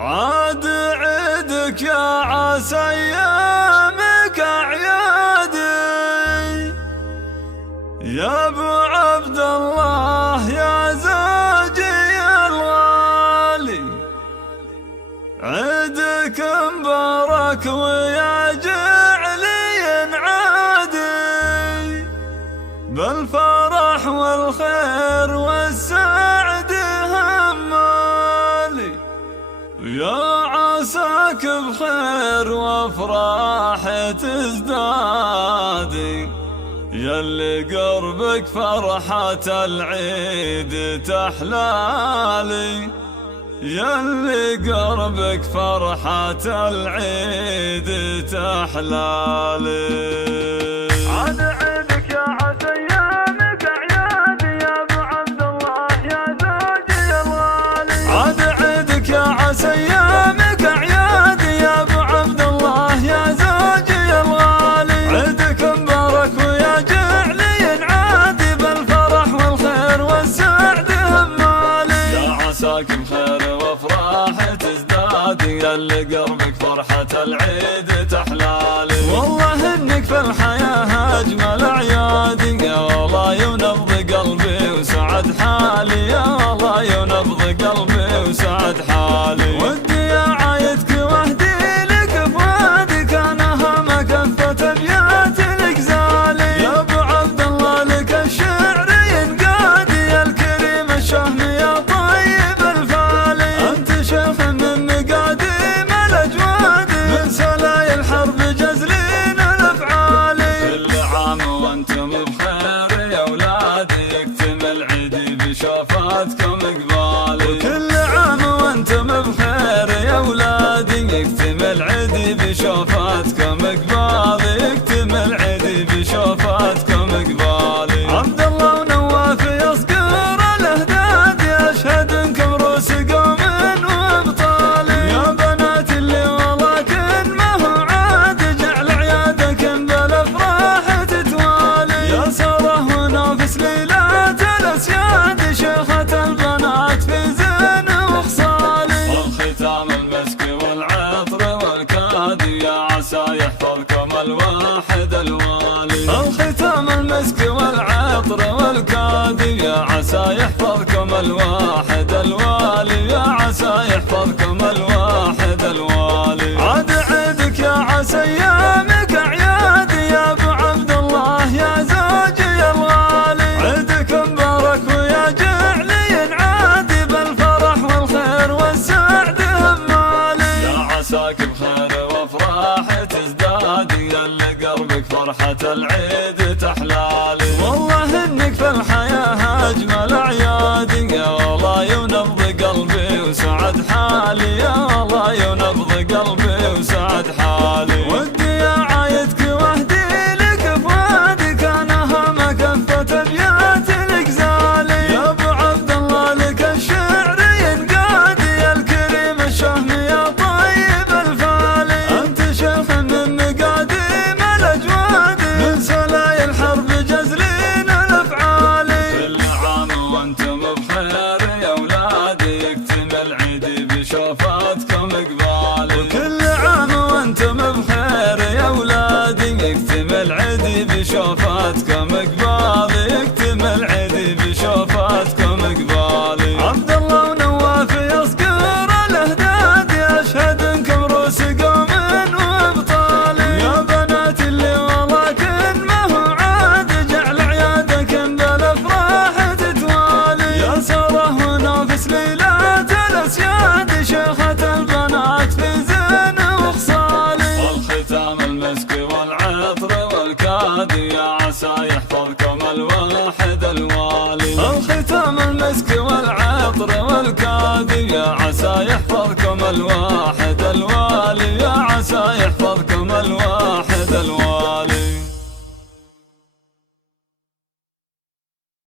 عاد عيدك يا عسى ايامك اعيادي، يا ابو عبد الله يا زوجي الغالي. عيدك مبارك ويا جعلي ينعادي، بالفرح والخير والسعد همالي. يا عساك بخير وافراح تزدادي، ياللي قربك فرحة العيد تحلالي، ياللي قربك فرحة العيد تحلالي. عاد عيدك يا عسى ايامك اعيادي، يا ابو عبد الله يا زوجي الغالي. عاد عيدك يا عسى ايامك اعيادي، يا ابو عبد الله يا زوجي الغالي. عيدك مبارك ويا جعلي ينعادي، بالفرح والخير والسعد همالي. يا عساك بخير وافراح تزدادي، ياللي قربك فرحة العيد تحلالي. والله انك في الحياة اجمل اعيادي، يا الله ينبض قلبي وسعد حالي، يا الله ينبض قلبي وسعد حالي. ودي يا عايدك واهدي لك فؤادك، انا همك كفة ابيات الغزالي. يا ابو عبد الله لك الشعر ينقادي، يا الكريم الشهم يا طيب الفالي. انت شيخ من مقاديم الاجواد، من سلاي الحرب جزلين الافعالي. كل عام وانتم بخير يا اولادي، يكتمل عيدي بشوفاتكم قبالي. وكل عام وانتم بخير يا اولادي، يكتمل عيدي بشوفاتكم قبالي، يكتمل عيدي بشوفاتكم قبالي. عبد الله ونواف يصقر الاهداد، يشهد انكم روس قوم وابطالي. يا بنات اللي ولكن ما هو عاد، جعل عيادكم بالافراح تتوالي. يا ساره ونافس ليلات الاسياد، شيخة البنات في زين وخصالي. والختام المسك والعطر والكادي، يا عسى يحفظكم الواحد الوالي. الختام المسك والعطر والكادي، يا عسى يحفظكم الواحد الوالي، يا عسى يحفظكم الواحد الوالي. عاد عيدك يا عسى ايامك اعيادي، يا ابو عبد الله يا زوجي الغالي. عيدك مبارك ويا جعلي ينعادي، بالفرح والخير والسعد همالي. يا عساك بخير وافراح تزدادي، ياللي قربك فرحة العيد تحلالي. والله انك في الحياة اجمل اعيادي، يا الله ينبض قلبي وسعد حالي، يا الله ينبض قلبي وسعد حالي. ودي يا عايدك واهدي لك فؤادك، انا همك كفة ابيات الغزالي. يا ابو عبد الله لك الشعر ينقادي، يا الكريم الشهم يا طيب الفالي. انت شيخ من مقاديم الاجواد، من سلاي الحرب جزلين الافعالي. كل عام وانتم بخير يا اولادي، يكتمل عيدي بشوفاتكم قبالي. وكل عام وانتم بخير يا اولادي، يكتمل عيدي بشوفاتكم قبالي، يكتمل عيدي بشوفاتكم قبالي. عبد الله ونواف يصقر الاهداد، يشهد انكم روس قوم وابطالي. يا بنات اللي ولكن ما هو عاد، جعل عيادكم بالافراح تتوالي. يا ساره ونافس ليلات الاسياد، شيخة البنات في زين وخصالي. والختام المسك والعطر والكادي، يا عسى يحفظكم الواحد الوالي. الختام المسك والعطر والكادي، يا عسى يحفظكم